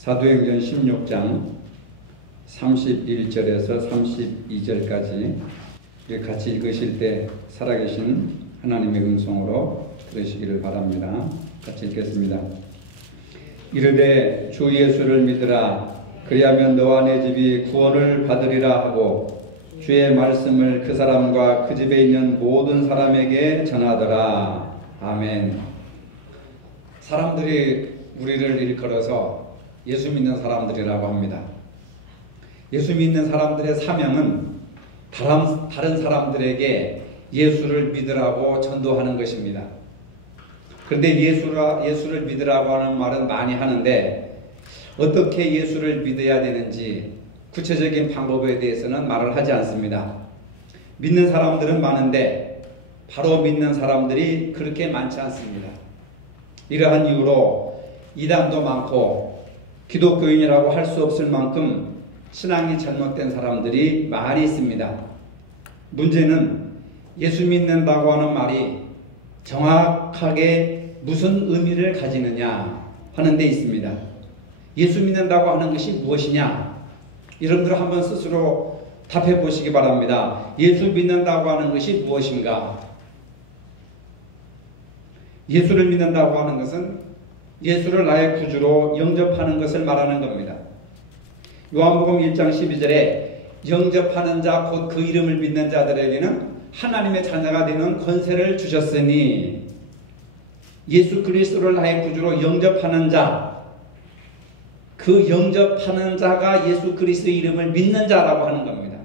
사도행전 16장 31절에서 32절까지 같이 읽으실 때 살아계신 하나님의 음성으로 들으시기를 바랍니다. 같이 읽겠습니다. 이르되 주 예수를 믿으라. 그리하면 너와 내 집이 구원을 받으리라 하고 주의 말씀을 그 사람과 그 집에 있는 모든 사람에게 전하더라. 아멘. 사람들이 우리를 일컬어서 예수 믿는 사람들이라고 합니다. 예수 믿는 사람들의 사명은 다른 사람들에게 예수를 믿으라고 전도하는 것입니다. 그런데 예수를 믿으라고 하는 말은 많이 하는데 어떻게 예수를 믿어야 되는지 구체적인 방법에 대해서는 말을 하지 않습니다. 믿는 사람들은 많은데 바로 믿는 사람들이 그렇게 많지 않습니다. 이러한 이유로 이단도 많고 기독교인이라고 할 수 없을 만큼 신앙이 잘못된 사람들이 많이 있습니다. 문제는 예수 믿는다고 하는 말이 정확하게 무슨 의미를 가지느냐 하는 데 있습니다. 예수 믿는다고 하는 것이 무엇이냐? 여러분들 한번 스스로 답해 보시기 바랍니다. 예수 믿는다고 하는 것이 무엇인가? 예수를 믿는다고 하는 것은 예수를 나의 구주로 영접하는 것을 말하는 겁니다. 요한복음 1장 12절에 영접하는 자 곧 그 이름을 믿는 자들에게는 하나님의 자녀가 되는 권세를 주셨으니, 예수 그리스도를 나의 구주로 영접하는 자, 그 영접하는 자가 예수 그리스도의 이름을 믿는 자라고 하는 겁니다.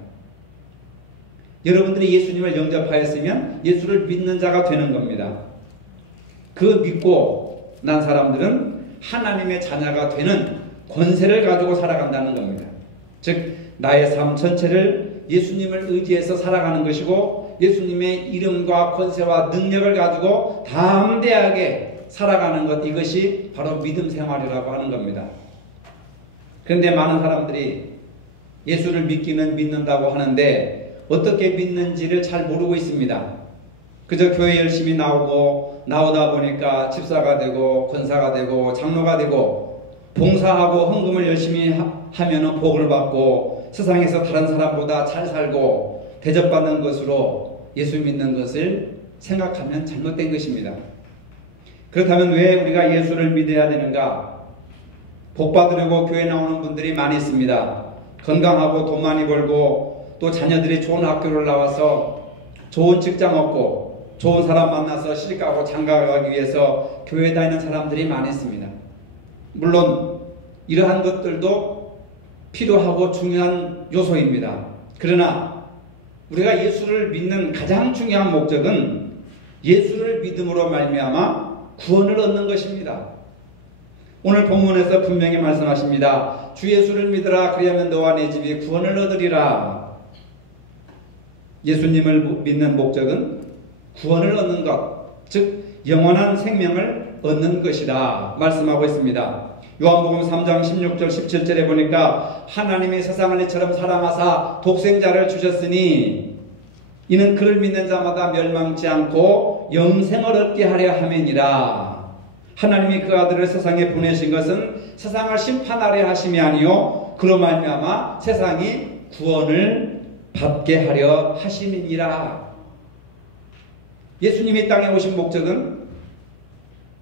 여러분들이 예수님을 영접하였으면 예수를 믿는 자가 되는 겁니다. 그 믿고 난 사람들은 하나님의 자녀가 되는 권세를 가지고 살아간다는 겁니다. 즉 나의 삶 전체를 예수님을 의지해서 살아가는 것이고 예수님의 이름과 권세와 능력을 가지고 담대하게 살아가는 것, 이것이 바로 믿음 생활이라고 하는 겁니다. 그런데 많은 사람들이 예수를 믿기는 믿는다고 하는데 어떻게 믿는지를 잘 모르고 있습니다. 그저 교회 열심히 나오다 보니까 집사가 되고 권사가 되고 장로가 되고 봉사하고 헌금을 열심히 하면은 복을 받고 세상에서 다른 사람보다 잘 살고 대접받는 것으로 예수 믿는 것을 생각하면 잘못된 것입니다. 그렇다면 왜 우리가 예수를 믿어야 되는가? 복 받으려고 교회 나오는 분들이 많이 있습니다. 건강하고 돈 많이 벌고 또 자녀들이 좋은 학교를 나와서 좋은 직장 얻고 좋은 사람 만나서 시집가고 장가가기 위해서 교회 다니는 사람들이 많이 있습니다. 물론 이러한 것들도 필요하고 중요한 요소입니다. 그러나 우리가 예수를 믿는 가장 중요한 목적은 예수를 믿음으로 말미암아 구원을 얻는 것입니다. 오늘 본문에서 분명히 말씀하십니다. 주 예수를 믿으라. 그리하면 너와 내 집이 구원을 얻으리라. 예수님을 믿는 목적은 구원을 얻는 것, 즉 영원한 생명을 얻는 것이다 말씀하고 있습니다. 요한복음 3장 16절 17절에 보니까 하나님이 세상을 이처럼 사랑하사 독생자를 주셨으니 이는 그를 믿는 자마다 멸망치 않고 영생을 얻게 하려 함이니라. 하나님이 그 아들을 세상에 보내신 것은 세상을 심판하려 하심이 아니요 그로 말미암아 세상이 구원을 받게 하려 하심이니라. 예수님이 땅에 오신 목적은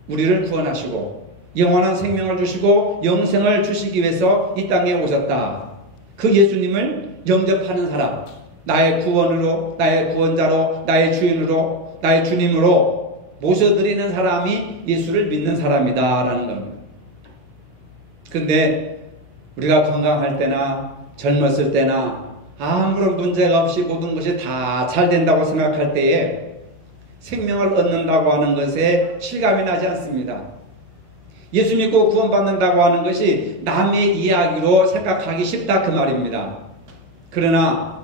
우리를 구원하시고 영원한 생명을 주시고 영생을 주시기 위해서 이 땅에 오셨다. 그 예수님을 영접하는 사람, 나의 구원으로, 나의 구원자로, 나의 주인으로, 나의 주님으로 모셔드리는 사람이 예수를 믿는 사람이다 라는 겁니다. 그런데 우리가 건강할 때나 젊었을 때나 아무런 문제가 없이 모든 것이 다 잘 된다고 생각할 때에 생명을 얻는다고 하는 것에 실감이 나지 않습니다. 예수 믿고 구원받는다고 하는 것이 남의 이야기로 생각하기 쉽다 그 말입니다. 그러나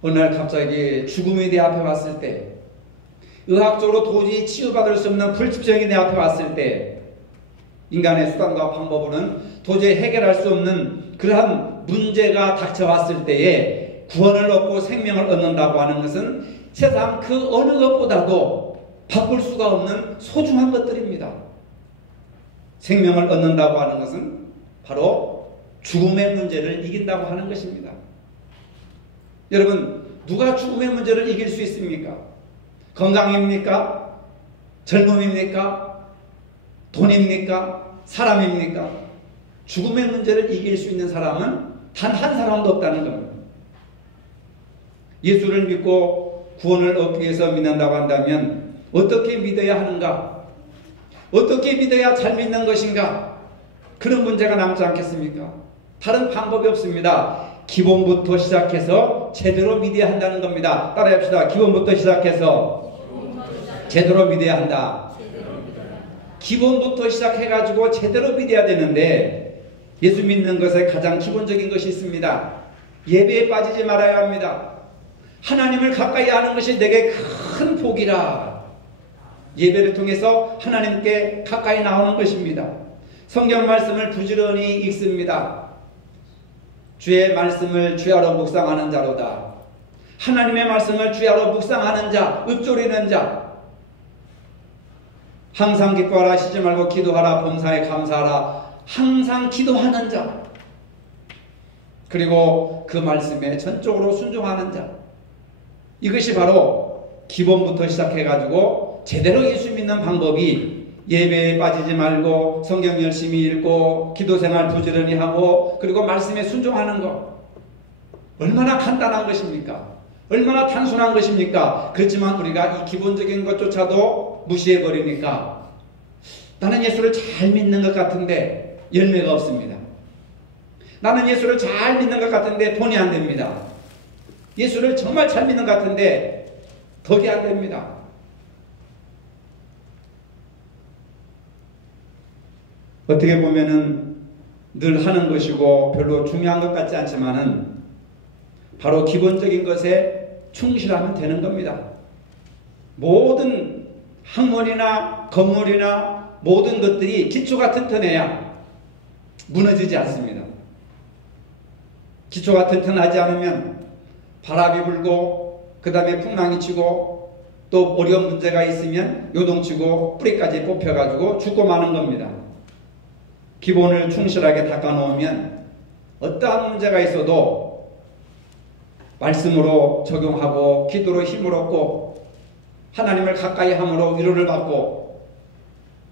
어느 날 갑자기 죽음이 내 앞에 왔을 때, 의학적으로 도저히 치유받을 수 없는 불치병이 내 앞에 왔을 때, 인간의 수단과 방법으로는 도저히 해결할 수 없는 그러한 문제가 닥쳐왔을 때에 구원을 얻고 생명을 얻는다고 하는 것은 세상 그 어느 것보다도 바꿀 수가 없는 소중한 것들입니다. 생명을 얻는다고 하는 것은 바로 죽음의 문제를 이긴다고 하는 것입니다. 여러분, 누가 죽음의 문제를 이길 수 있습니까? 건강입니까? 젊음입니까? 돈입니까? 사람입니까? 죽음의 문제를 이길 수 있는 사람은 단 한 사람도 없다는 겁니다. 예수를 믿고 구원을 얻기 위해서 믿는다고 한다면 어떻게 믿어야 하는가? 어떻게 믿어야 잘 믿는 것인가? 그런 문제가 남지 않겠습니까? 다른 방법이 없습니다. 기본부터 시작해서 제대로 믿어야 한다는 겁니다. 따라합시다. 기본부터 시작해서 제대로 믿어야 한다. 기본부터 시작해가지고 제대로 믿어야 되는데 예수 믿는 것에 가장 기본적인 것이 있습니다. 예배에 빠지지 말아야 합니다. 하나님을 가까이 하는 것이 내게 큰 복이라. 예배를 통해서 하나님께 가까이 나오는 것입니다. 성경 말씀을 부지런히 읽습니다. 주의 말씀을 주야로 묵상하는 자로다. 하나님의 말씀을 주야로 묵상하는 자, 읊조리는 자. 항상 기뻐하라, 쉬지 말고 기도하라, 범사에 감사하라. 항상 기도하는 자. 그리고 그 말씀에 전적으로 순종하는 자. 이것이 바로 기본부터 시작해가지고 제대로 예수 믿는 방법이 예배에 빠지지 말고 성경 열심히 읽고 기도생활 부지런히 하고 그리고 말씀에 순종하는 것. 얼마나 간단한 것입니까? 얼마나 단순한 것입니까? 그렇지만 우리가 이 기본적인 것조차도 무시해버리니까 나는 예수를 잘 믿는 것 같은데 열매가 없습니다. 나는 예수를 잘 믿는 것 같은데 돈이 안 됩니다. 예수를 정말 잘 믿는 것 같은데 덕이 안 됩니다. 어떻게 보면은 늘 하는 것이고 별로 중요한 것 같지 않지만은 바로 기본적인 것에 충실하면 되는 겁니다. 모든 학문이나 건물이나 모든 것들이 기초가 튼튼해야 무너지지 않습니다. 기초가 튼튼하지 않으면 바람이 불고 그 다음에 풍랑이 치고 또 어려운 문제가 있으면 요동치고 뿌리까지 뽑혀가지고 죽고 마는 겁니다. 기본을 충실하게 닦아놓으면 어떠한 문제가 있어도 말씀으로 적용하고 기도로 힘을 얻고 하나님을 가까이 함으로 위로를 받고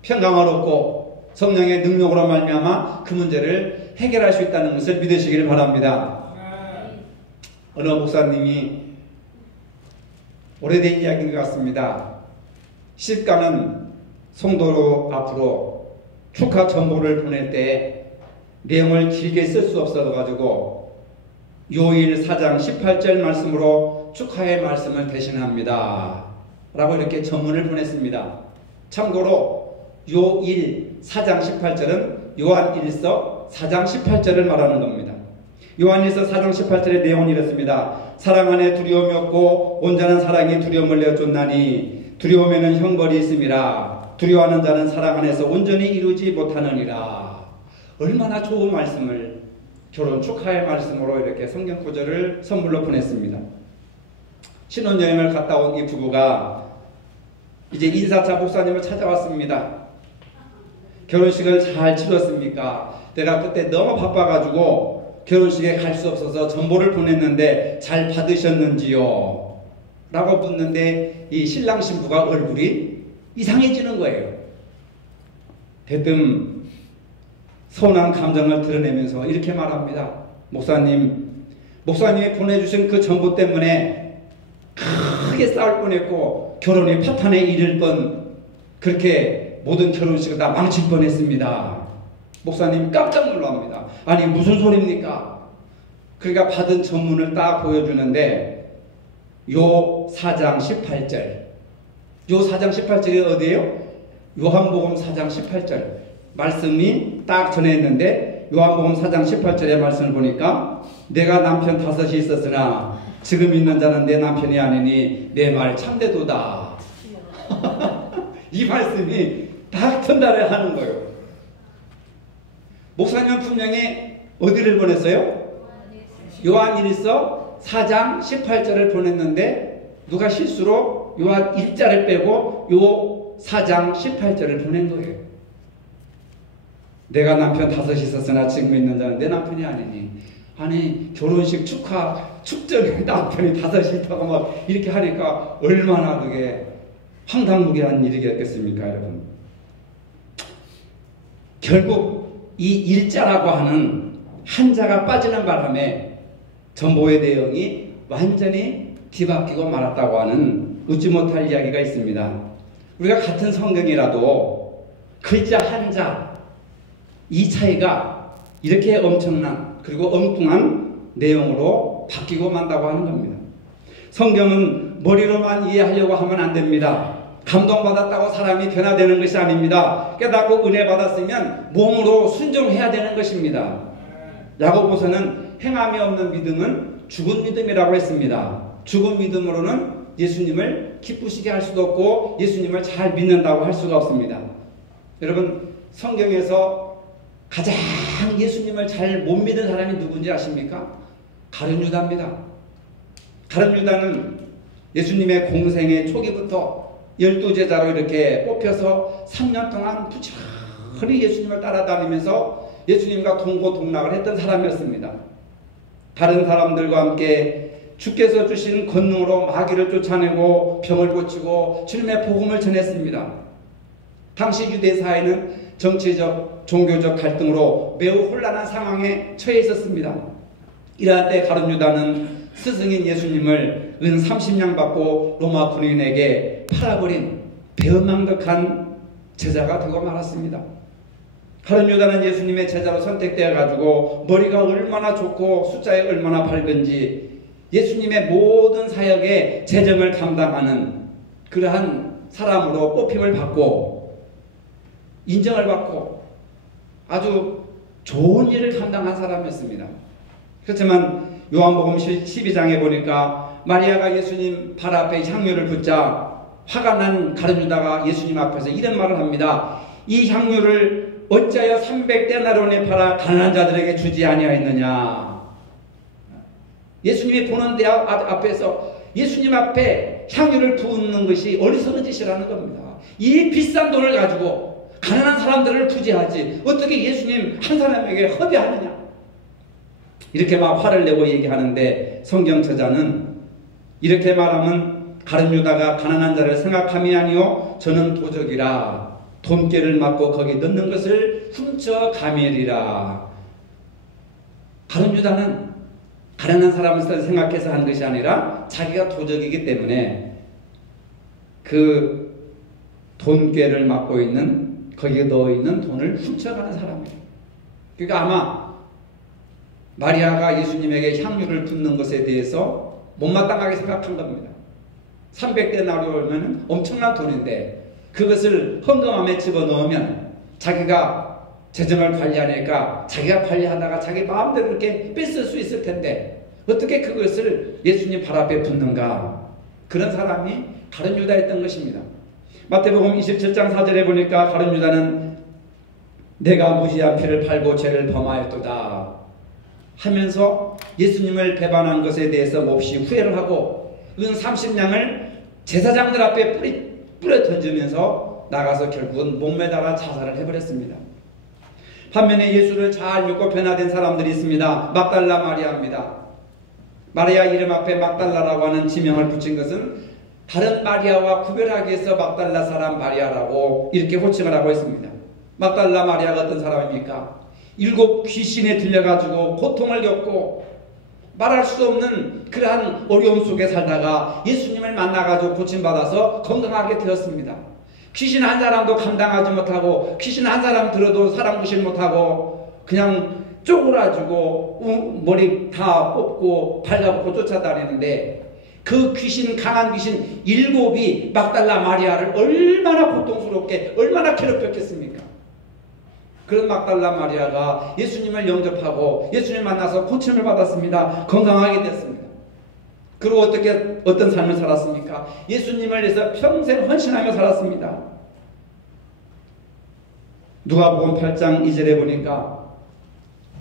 평강을 얻고 성령의 능력으로 말미암아 그 문제를 해결할 수 있다는 것을 믿으시길 바랍니다. 어느 목사님이 오래된 이야기인 것 같습니다. 시집가는 성도 앞으로 축하 전보를 보낼 때 내용을 길게 쓸 수 없어가지고 요일 4장 18절 말씀으로 축하의 말씀을 대신합니다. 라고 이렇게 전문을 보냈습니다. 참고로 요일 4장 18절은 요한일서 4장 18절을 말하는 겁니다. 요한일서 4장 18절의 내용은 이렇습니다. 사랑 안에 두려움이 없고 온전한 사랑이 두려움을 내어쫓나니 두려움에는 형벌이 있음이라. 두려워하는 자는 사랑 안에서 온전히 이루지 못하느니라. 얼마나 좋은 말씀을 결혼 축하의 말씀으로 이렇게 성경 구절을 선물로 보냈습니다. 신혼여행을 갔다 온 이 부부가 이제 인사차 목사님을 찾아왔습니다. 결혼식을 잘 치렀습니까? 내가 그때 너무 바빠가지고 결혼식에 갈 수 없어서 전보를 보냈는데 잘 받으셨는지요? 라고 묻는데 이 신랑 신부가 얼굴이 이상해지는 거예요. 대뜸 서운한 감정을 드러내면서 이렇게 말합니다. 목사님이 보내주신 그 전보 때문에 크게 싸울 뻔했고 결혼이 파탄에 이를 뻔 그렇게 모든 결혼식을 다 망칠 뻔했습니다. 목사님 깜짝 놀랍니다. 아니 무슨 소리입니까? 그러니까 받은 전문을 딱 보여주는데 요 4장 18절 요 4장 18절이 어디예요? 요한복음 4장 18절 말씀이 딱 전해있는데 요한복음 4장 18절의 말씀을 보니까 내가 남편 5이 있었으나 지금 있는 자는 내 남편이 아니니 내 말 참되도다. 이 말씀이 딱 전달을 하는 거예요. 목사님은 분명히 어디를 보냈어요? 요한일서 4장 18절을 보냈는데 누가 실수로 요한 1자를 빼고 요 4장 18절을 보낸 거예요. 내가 남편 5 있었으나 지금 있는 자는 내 남편이 아니니. 아니 결혼식 축전에 남편이 5 있다고 막 이렇게 하니까 얼마나 그게 황당무계한 일이겠습니까 여러분. 결국 이 일자라고 하는 한자가 빠지는 바람에 전보의 내용이 완전히 뒤바뀌고 말았다고 하는 웃지 못할 이야기가 있습니다. 우리가 같은 성경이라도 글자 한자 이 차이가 이렇게 엄청난 그리고 엉뚱한 내용으로 바뀌고 만다고 하는 겁니다. 성경은 머리로만 이해하려고 하면 안 됩니다. 감동받았다고 사람이 변화되는 것이 아닙니다. 깨닫고 은혜 받았으면 몸으로 순종해야 되는 것입니다. 야고보서는 행함이 없는 믿음은 죽은 믿음이라고 했습니다. 죽은 믿음으로는 예수님을 기쁘시게 할 수도 없고 예수님을 잘 믿는다고 할 수가 없습니다. 여러분 성경에서 가장 예수님을 잘 못 믿은 사람이 누군지 아십니까? 가룟 유다입니다. 가룟 유다는 예수님의 공생의 초기부터 12제자로 이렇게 뽑혀서 3년 동안 부지런히 예수님을 따라다니면서 예수님과 동고동락을 했던 사람이었습니다. 다른 사람들과 함께 주께서 주신 권능으로 마귀를 쫓아내고 병을 고치고 주님의 복음을 전했습니다. 당시 유대 사회는 정치적, 종교적 갈등으로 매우 혼란한 상황에 처해 있었습니다. 이러한 때 가룟 유다는 스승인 예수님을 은 30냥 받고 로마 군인에게 팔아버린 배은망덕한 제자가 되고 말았습니다. 가룟 유다는 예수님의 제자로 선택되어 가지고 머리가 얼마나 좋고 숫자에 얼마나 밝은지 예수님의 모든 사역의 재정을 감당하는 그러한 사람으로 뽑힘을 받고 인정을 받고 아주 좋은 일을 감당한 사람이었습니다. 그렇지만 요한복음 12장에 보니까 마리아가 예수님 발 앞에 향유를 붓자 화가 난 가룟 유다가 예수님 앞에서 이런 말을 합니다. 이 향유를 어찌하여 300데나리온에 팔아 가난한 자들에게 주지 아니하였느냐. 예수님이 보는 데 앞에서 예수님 앞에 향유를 부는 것이 어리석은 짓이라는 겁니다. 이 비싼 돈을 가지고 가난한 사람들을 구제하지 어떻게 예수님 한 사람에게 허비하느냐. 이렇게 막 화를 내고 얘기하는데 성경 저자는 이렇게 말하면 가룟 유다가 가난한 자를 생각함이 아니요 저는 도적이라 돈깨를 맞고 거기 넣는 것을 훔쳐 가매리라. 가룟 유다는 가난한 사람을 생각해서 한 것이 아니라 자기가 도적이기 때문에 그 돈깨를 맡고 있는 거기에 넣어 있는 돈을 훔쳐가는 사람이에요. 그러니까 아마 마리아가 예수님에게 향유를 붓는 것에 대해서 못마땅하게 생각한 겁니다. 300데나리온이면 엄청난 돈인데 그것을 헌금함에 집어넣으면 자기가 재정을 관리하니까 자기가 관리하다가 자기 마음대로 이렇게 뺏을 수 있을 텐데 어떻게 그것을 예수님 발 앞에 붓는가. 그런 사람이 가룟 유다였던 것입니다. 마태복음 27장 4절에 보니까 가룟 유다는 내가 무지한 피를 팔고 죄를 범하였도다 하면서 예수님을 배반한 것에 대해서 몹시 후회를 하고 은 30냥을 제사장들 앞에 뿌려 던지면서 나가서 결국은 목매달아 자살을 해버렸습니다. 반면에 예수를 잘 믿고 변화된 사람들이 있습니다. 막달라 마리아입니다. 마리아 이름 앞에 막달라라고 하는 지명을 붙인 것은 다른 마리아와 구별하기 위해서 막달라 사람 마리아라고 이렇게 호칭을 하고 있습니다. 막달라 마리아가 어떤 사람입니까? 7 귀신에 들려가지고 고통을 겪고 말할 수 없는 그러한 어려움 속에 살다가 예수님을 만나가지고 고침받아서 건강하게 되었습니다. 귀신 한 사람도 감당하지 못하고 귀신 한 사람 들어도 사람 구실 못하고 그냥 쪼그라지고 머리 다 뽑고 발가벗고 쫓아다니는데 그 귀신 강한 귀신 7이 막달라 마리아를 얼마나 고통스럽게 얼마나 괴롭혔겠습니까? 그런 막달라 마리아가 예수님을 영접하고 예수님을 만나서 고침을 받았습니다. 건강하게 됐습니다. 그리고 어떤 삶을 살았습니까? 예수님을 위해서 평생 헌신하며 살았습니다. 누가복음 8장 2절에 보니까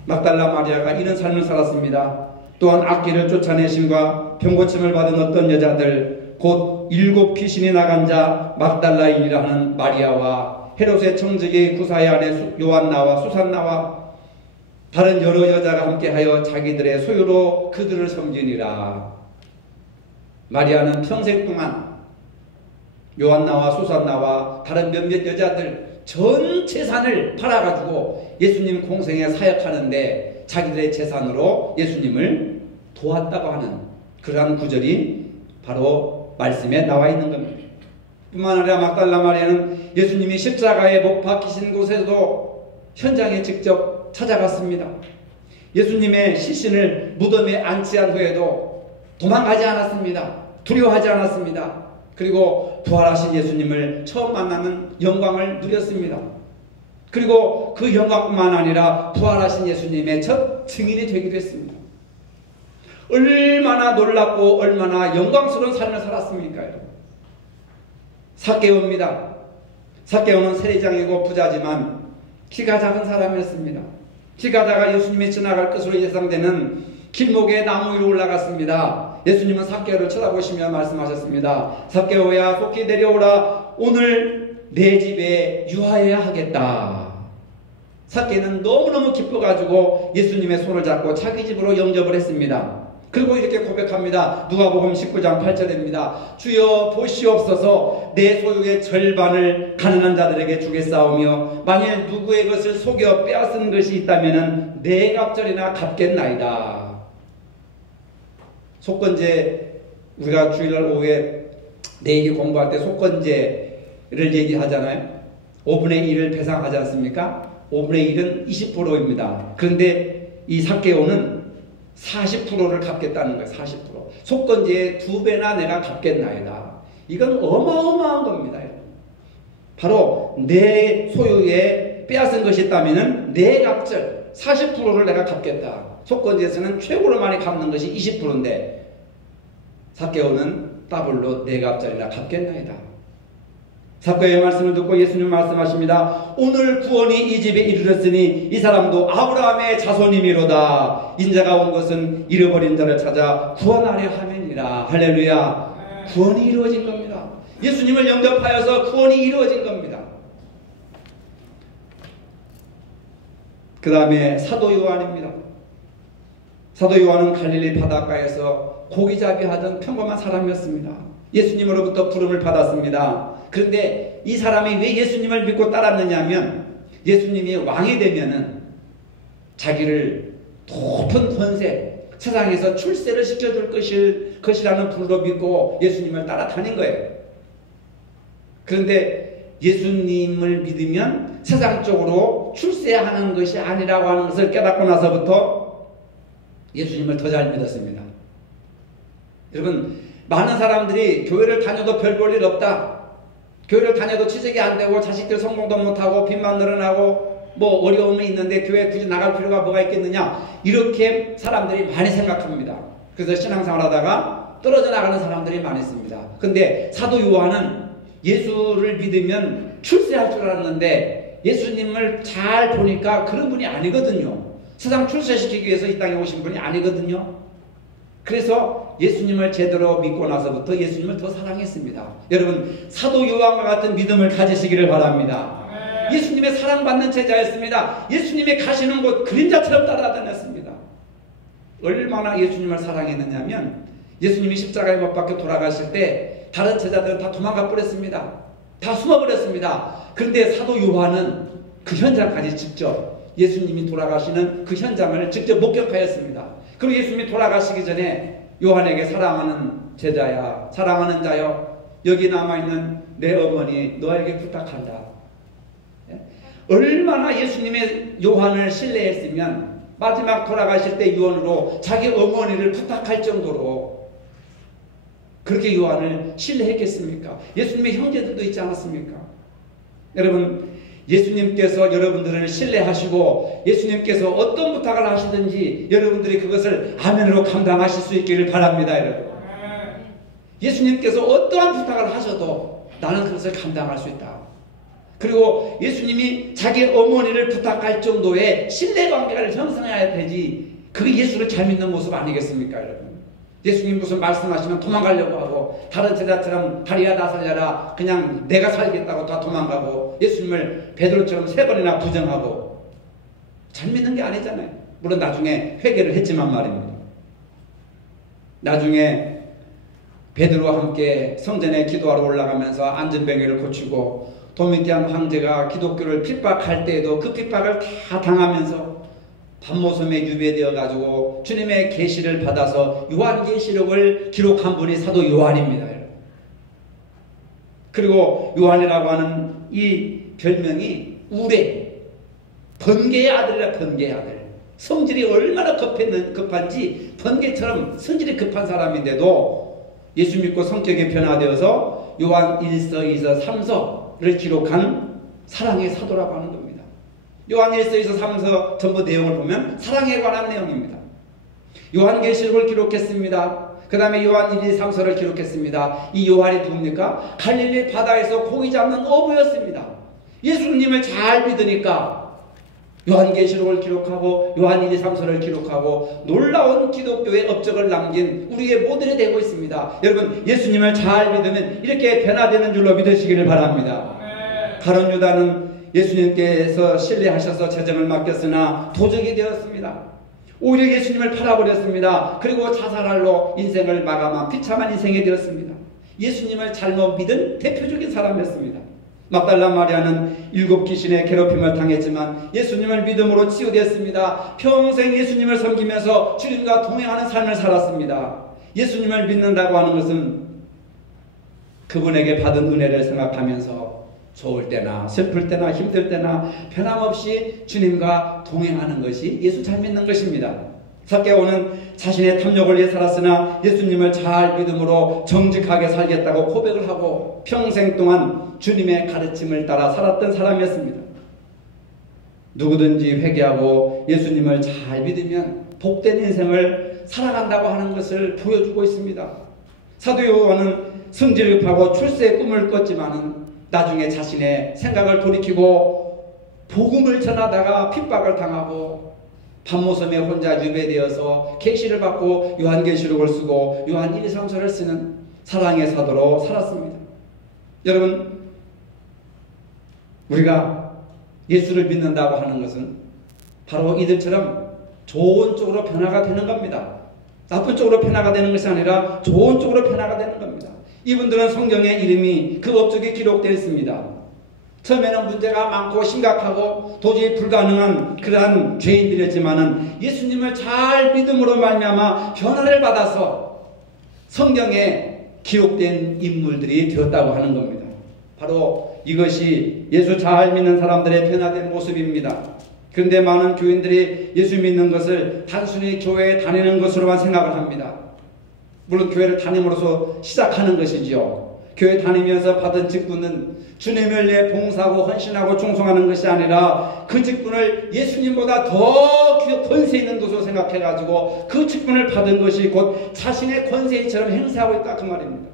막달라 마리아가 이런 삶을 살았습니다. 또한 악귀를 쫓아내심과 병고침을 받은 어떤 여자들 곧 7 귀신이 나간 자 막달라인이라 하는 마리아와 헤롯의 청지기 구사의 아내 요한나와 수산나와 다른 여러 여자가 함께하여 자기들의 소유로 그들을 섬기니라. 마리아는 평생 동안 요한나와 수산나와 다른 몇몇 여자들 전 재산을 팔아가지고 예수님 공생에 사역하는데 자기들의 재산으로 예수님을 도왔다고 하는 그러한 구절이 바로 말씀에 나와 있는 겁니다. 뿐만 아니라 막달라 마리아는 예수님이 십자가에 못 박히신 곳에도 현장에 직접 찾아갔습니다. 예수님의 시신을 무덤에 안치한 후에도 도망가지 않았습니다. 두려워하지 않았습니다. 그리고 부활하신 예수님을 처음 만나는 영광을 누렸습니다. 그리고 그 영광뿐만 아니라 부활하신 예수님의 첫 증인이 되기도 했습니다. 얼마나 놀랍고 얼마나 영광스러운 삶을 살았습니까? 삭개오입니다. 삭개오는 세리장이고 부자지만 키가 작은 사람이었습니다. 키가 작아 예수님이 지나갈 것으로 예상되는 길목에 나무 위로 올라갔습니다. 예수님은 삭개오를 쳐다보시며 말씀하셨습니다. 삭개오야, 속히 내려오라. 오늘 내 집에 유하여야 하겠다. 삭개는 너무너무 기뻐가지고 예수님의 손을 잡고 자기 집으로 영접을 했습니다. 그리고 이렇게 고백합니다. 누가복음 19장 8절입니다. 주여 보시옵소서, 내 소유의 절반을 가난한 자들에게 주겠사오며 만일 누구의 것을 속여 빼앗은 것이 있다면 네 갑절이나 갚겠나이다. 속건제, 우리가 주일날 오후에 내기 공부할 때 속건제를 얘기하잖아요. 5분의 1을 배상하지 않습니까? 5분의 1은 20%입니다. 그런데 이 삭개오는 40%를 갚겠다는 거예요. 40%. 속건제의 2배나 내가 갚겠나이다. 이건 어마어마한 겁니다. 바로 내 소유에 빼앗은 것이 있다면 내 갑절 40%를 내가 갚겠다. 속건제에서는 최고로 많이 갚는 것이 20%인데 삭개오는 더블로 네 갑절이나 갚겠나이다. 삭개오의 말씀을 듣고 예수님 말씀하십니다. 오늘 구원이 이 집에 이르렀으니 이 사람도 아브라함의 자손이미로다. 인자가 온 것은 잃어버린 자를 찾아 구원하려 함이니라. 할렐루야. 구원이 이루어진 겁니다. 예수님을 영접하여서 구원이 이루어진 겁니다. 그 다음에 사도 요한입니다. 사도 요한은 갈릴리 바닷가에서 고기잡이 하던 평범한 사람이었습니다. 예수님으로부터 부름을 받았습니다. 그런데 이 사람이 왜 예수님을 믿고 따랐느냐 하면 예수님이 왕이 되면은 자기를 높은 권세, 세상에서 출세를 시켜줄 것이라는 분으로 믿고 예수님을 따라다닌 거예요. 그런데 예수님을 믿으면 세상적으로 출세하는 것이 아니라고 하는 것을 깨닫고 나서부터 예수님을 더 잘 믿었습니다. 여러분, 많은 사람들이 교회를 다녀도 별 볼 일 없다. 교회를 다녀도 취직이 안 되고 자식들 성공도 못하고 빚만 늘어나고 뭐 어려움이 있는데 교회에 굳이 나갈 필요가 뭐가 있겠느냐. 이렇게 사람들이 많이 생각합니다. 그래서 신앙생활 하다가 떨어져 나가는 사람들이 많이 있습니다. 근데 사도 요한은 예수를 믿으면 출세할 줄 알았는데 예수님을 잘 보니까 그런 분이 아니거든요. 세상 출세시키기 위해서 이 땅에 오신 분이 아니거든요. 그래서 예수님을 제대로 믿고 나서부터 예수님을 더 사랑했습니다. 여러분, 사도 요한과 같은 믿음을 가지시기를 바랍니다. 예수님의 사랑받는 제자였습니다. 예수님이 가시는 곳 그림자처럼 따라다녔습니다. 얼마나 예수님을 사랑했느냐 하면 예수님이 십자가에 못 박혀 돌아가실 때 다른 제자들은 다 도망가 버렸습니다. 다 숨어버렸습니다. 그런데 사도 요한은 그 현장까지 직접 예수님이 돌아가시는 그 현장을 직접 목격하였습니다. 그리고 예수님이 돌아가시기 전에 요한에게 사랑하는 제자야, 사랑하는 자여, 여기 남아있는 내 어머니 너에게 부탁한다. 얼마나 예수님의 요한을 신뢰했으면 마지막 돌아가실 때 유언으로 자기 어머니를 부탁할 정도로 그렇게 요한을 신뢰했겠습니까? 예수님의 형제들도 있지 않았습니까? 여러분, 예수님께서 여러분들을 신뢰하시고 예수님께서 어떤 부탁을 하시든지 여러분들이 그것을 아멘으로 감당하실 수 있기를 바랍니다. 여러분, 예수님께서 어떠한 부탁을 하셔도 나는 그것을 감당할 수 있다. 그리고 예수님이 자기 어머니를 부탁할 정도의 신뢰관계를 형성해야 되지, 그게 예수를 잘 믿는 모습 아니겠습니까? 여러분, 예수님 무슨 말씀하시면 도망가려고 하고, 다른 제자처럼 다리야 나 살려라, 그냥 내가 살겠다고 다 도망가고, 예수님을 베드로처럼 3번이나 부정하고, 잘 믿는 게 아니잖아요. 물론 나중에 회개를 했지만 말입니다. 나중에 베드로와 함께 성전에 기도하러 올라가면서 안전병기를 고치고, 도미티안 황제가 기독교를 핍박할 때에도 그 핍박을 다 당하면서 밤모섬에 유배되어 가지고 주님의 계시를 받아서 요한계시록을 기록한 분이 사도 요한입니다. 그리고 요한이라고 하는 이 별명이 우레, 번개의 아들이라. 번개의 아들. 성질이 얼마나 급한지 번개처럼 성질이 급한 사람인데도 예수 믿고 성격이 변화되어서 요한 1서, 2서, 3서를 기록한 사랑의 사도라고 하는 겁니다. 요한 1서, 2서, 3서 전부 내용을 보면 사랑에 관한 내용입니다. 요한계시록을 기록했습니다. 그 다음에 요한 1, 2, 3서를 기록했습니다. 이 요한이 누굽니까? 갈릴리 바다에서 고기 잡는 어부였습니다. 예수님을 잘 믿으니까 요한계시록을 기록하고 요한 1, 2, 3서를 기록하고 놀라운 기독교의 업적을 남긴 우리의 모델이 되고 있습니다. 여러분, 예수님을 잘 믿으면 이렇게 변화되는 줄로 믿으시기를 바랍니다. 가룟 유다는 예수님께서 신뢰하셔서 재정을 맡겼으나 도적이 되었습니다. 오히려 예수님을 팔아버렸습니다. 그리고 자살할로 인생을 마감한 비참한 인생이 되었습니다. 예수님을 잘못 믿은 대표적인 사람이었습니다. 막달라 마리아는 7 귀신의 괴롭힘을 당했지만 예수님을 믿음으로 치유되었습니다. 평생 예수님을 섬기면서 주님과 동행하는 삶을 살았습니다. 예수님을 믿는다고 하는 것은 그분에게 받은 은혜를 생각하면서 좋을 때나 슬플 때나 힘들 때나 변함없이 주님과 동행하는 것이 예수 잘 믿는 것입니다. 삭개오는 자신의 탐욕을 위해 살았으나 예수님을 잘 믿음으로 정직하게 살겠다고 고백을 하고 평생 동안 주님의 가르침을 따라 살았던 사람이었습니다. 누구든지 회개하고 예수님을 잘 믿으면 복된 인생을 살아간다고 하는 것을 보여주고 있습니다. 사도 요한은 성질급하고 출세의 꿈을 꿨지만은 나중에 자신의 생각을 돌이키고 복음을 전하다가 핍박을 당하고 밤모섬에 혼자 유배되어서 계시를 받고 요한계시록을 쓰고 요한 1, 2, 3서를 쓰는 사랑의 사도로 살았습니다. 여러분, 우리가 예수를 믿는다고 하는 것은 바로 이들처럼 좋은 쪽으로 변화가 되는 겁니다. 나쁜 쪽으로 변화가 되는 것이 아니라 좋은 쪽으로 변화가 되는 겁니다. 이분들은 성경의 이름이 그 업적에 기록되어 있습니다. 처음에는 문제가 많고 심각하고 도저히 불가능한 그러한 죄인들이었지만은 예수님을 잘 믿음으로 말미암아 변화를 받아서 성경에 기록된 인물들이 되었다고 하는 겁니다. 바로 이것이 예수 잘 믿는 사람들의 변화된 모습입니다. 그런데 많은 교인들이 예수 믿는 것을 단순히 교회에 다니는 것으로만 생각을 합니다. 물론 교회를 다님으로써 시작하는 것이지요. 교회 다니면서 받은 직분은 주님을 위해 봉사하고 헌신하고 충성하는 것이 아니라 그 직분을 예수님보다 더 권세 있는 것으로 생각해가지고 그 직분을 받은 것이 곧 자신의 권세인처럼 행세하고 있다, 그 말입니다.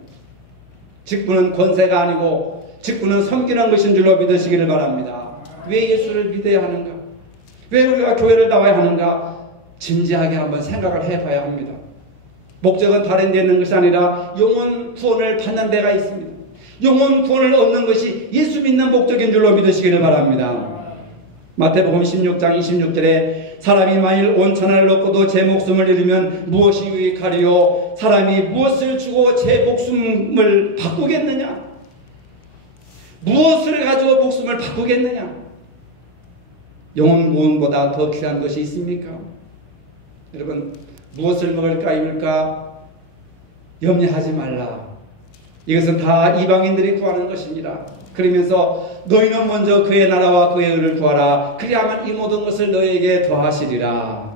직분은 권세가 아니고 직분은 섬기는 것인 줄로 믿으시기를 바랍니다. 왜 예수를 믿어야 하는가? 왜 우리가 교회를 나와야 하는가? 진지하게 한번 생각을 해봐야 합니다. 목적은 다른 데 있는 것이 아니라 영혼 구원을 받는 데가 있습니다. 영혼 구원을 얻는 것이 예수 믿는 목적인 줄로 믿으시기를 바랍니다. 마태복음 16장 26절에 사람이 만일 온 천하를 얻고도 제 목숨을 잃으면 무엇이 유익하리요? 사람이 무엇을 주고 제 목숨을 바꾸겠느냐? 무엇을 가지고 목숨을 바꾸겠느냐? 영혼 구원보다 더 귀한 것이 있습니까? 여러분, 무엇을 먹을까 입을까 염려하지 말라. 이것은 다 이방인들이 구하는 것입니다. 그러면서 너희는 먼저 그의 나라와 그의 의를 구하라. 그리하면 이 모든 것을 너희에게 더하시리라.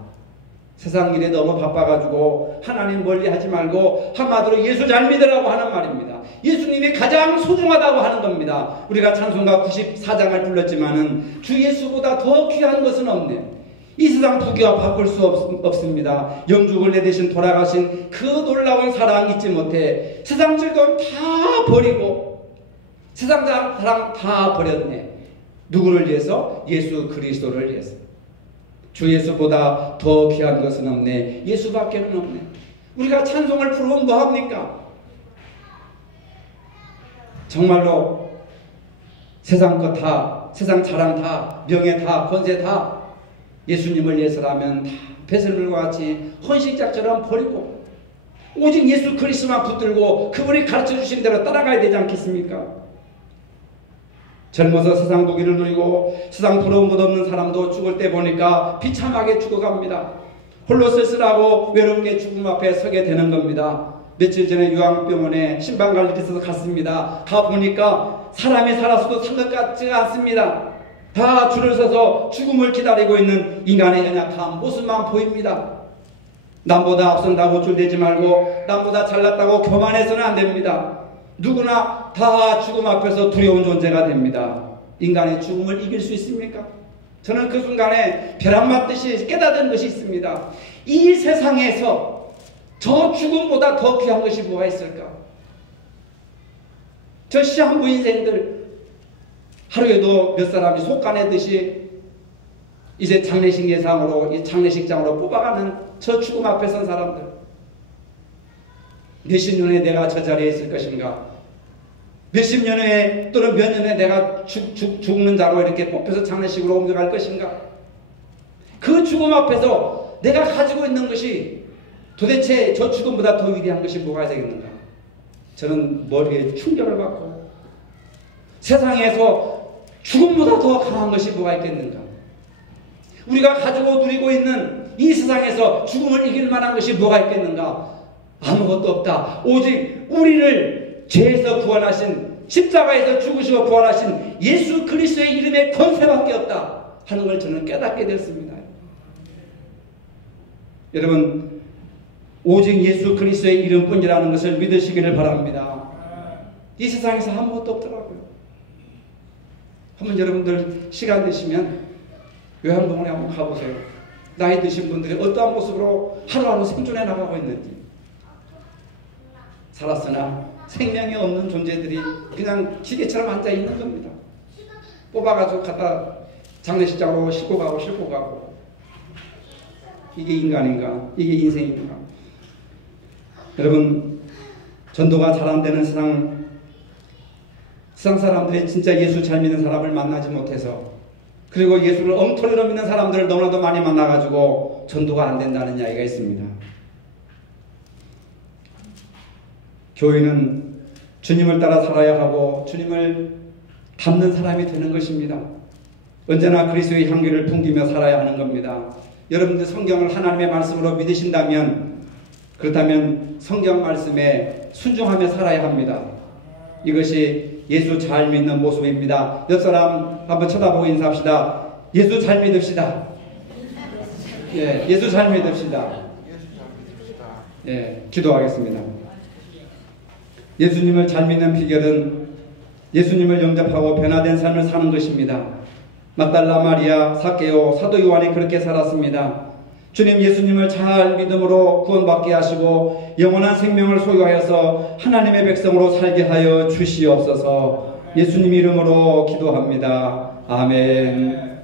세상 일에 너무 바빠가지고 하나님 멀리하지 말고 한마디로 예수 잘 믿으라고 하는 말입니다. 예수님이 가장 소중하다고 하는 겁니다. 우리가 찬송가 94장을 불렀지만은 주 예수보다 더 귀한 것은 없네. 이 세상 부귀와 바꿀 수 없습니다. 영죽을 내대신 돌아가신 그 놀라운 사랑 잊지 못해 세상 즐거움 다 버리고 세상 사랑 다 버렸네. 누구를 위해서? 예수 그리스도를 위해서. 주 예수보다 더 귀한 것은 없네. 예수밖에는 없네. 우리가 찬송을 부르면 뭐합니까? 정말로 세상 것 다, 세상 자랑 다, 명예 다, 권세 다 예수님을 예설하면 다 배설물과 같이 헌신짝처럼 버리고 오직 예수 그리스도만 붙들고 그분이 가르쳐주신 대로 따라가야 되지 않겠습니까? 젊어서 세상 보기를 누리고 세상 부러운 것 없는 사람도 죽을 때 보니까 비참하게 죽어갑니다. 홀로 쓸쓸하고 외롭게 죽음 앞에 서게 되는 겁니다. 며칠 전에 요양병원에 신방갈 일이 있어서 갔습니다. 가보니까 사람이 살아서도 살 것 같지가 않습니다. 다 줄을 서서 죽음을 기다리고 있는 인간의 연약한 모습만 보입니다. 남보다 앞선다고 줄대지 말고 남보다 잘났다고 교만해서는 안 됩니다. 누구나 다 죽음 앞에서 두려운 존재가 됩니다. 인간의 죽음을 이길 수 있습니까? 저는 그 순간에 벼락 맞듯이 깨닫은 것이 있습니다. 이 세상에서 저 죽음보다 더 귀한 것이 뭐가 있을까? 저 시한부 인생들 하루에도 몇 사람이 속가내듯이 이제 장례식 예상으로 이 장례식장으로 뽑아가는 저 죽음 앞에 선 사람들, 몇십 년 후에 내가 저 자리에 있을 것인가? 몇십 년 후에 또는 몇 년 후에 내가 죽는 자로 이렇게 뽑혀서 장례식으로 옮겨갈 것인가? 그 죽음 앞에서 내가 가지고 있는 것이 도대체 저 죽음보다 더 위대한 것이 뭐가 되겠는가? 저는 머리에 충격을 받고 세상에서 죽음보다 더 강한 것이 뭐가 있겠는가? 우리가 가지고 누리고 있는 이 세상에서 죽음을 이길 만한 것이 뭐가 있겠는가? 아무것도 없다. 오직 우리를 죄에서 구원하신, 십자가에서 죽으시고 부활하신 예수 그리스도의 이름의 권세밖에 없다 하는 걸 저는 깨닫게 되었습니다. 여러분, 오직 예수 그리스도의 이름뿐이라는 것을 믿으시기를 바랍니다. 이 세상에서 아무것도 없더라고요. 한번 여러분들 시간 되시면 요양병원에 한번 가보세요. 나이 드신 분들이 어떠한 모습으로 하루하루 생존해 나가고 있는지. 살았으나 생명이 없는 존재들이 그냥 기계처럼 앉아 있는 겁니다. 뽑아가지고 갖다 장례식장으로 싣고 가고. 이게 인간인가? 이게 인생인가? 여러분, 전도가 잘 안 되는 세상 사람들이 진짜 예수 잘 믿는 사람을 만나지 못해서, 그리고 예수를 엉터리로 믿는 사람들을 너무나도 많이 만나가지고 전도가 안 된다는 이야기가 있습니다. 교회는 주님을 따라 살아야 하고 주님을 닮는 사람이 되는 것입니다. 언제나 그리스도의 향기를 풍기며 살아야 하는 겁니다. 여러분들 성경을 하나님의 말씀으로 믿으신다면, 그렇다면 성경 말씀에 순종하며 살아야 합니다. 이것이 예수 잘 믿는 모습입니다. 옆 사람 한번 쳐다보고 인사합시다. 예수 잘 믿읍시다. 예, 예수 잘 믿읍시다. 예, 기도하겠습니다. 예수님을 잘 믿는 비결은 예수님을 영접하고 변화된 삶을 사는 것입니다. 막달라 마리아, 삭개오, 사도 요한이 그렇게 살았습니다. 주님 예수님을 잘 믿음으로 구원받게 하시고 영원한 생명을 소유하여서 하나님의 백성으로 살게 하여 주시옵소서. 예수님 이름으로 기도합니다. 아멘.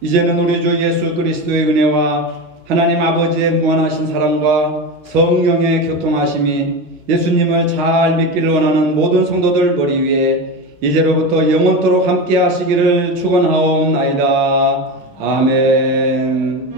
이제는 우리 주 예수 그리스도의 은혜와 하나님 아버지의 무한하신 사랑과 성령의 교통하심이 예수님을 잘 믿기를 원하는 모든 성도들 머리 위에 이제로부터 영원토록 함께 하시기를 축원하옵나이다. 아멘.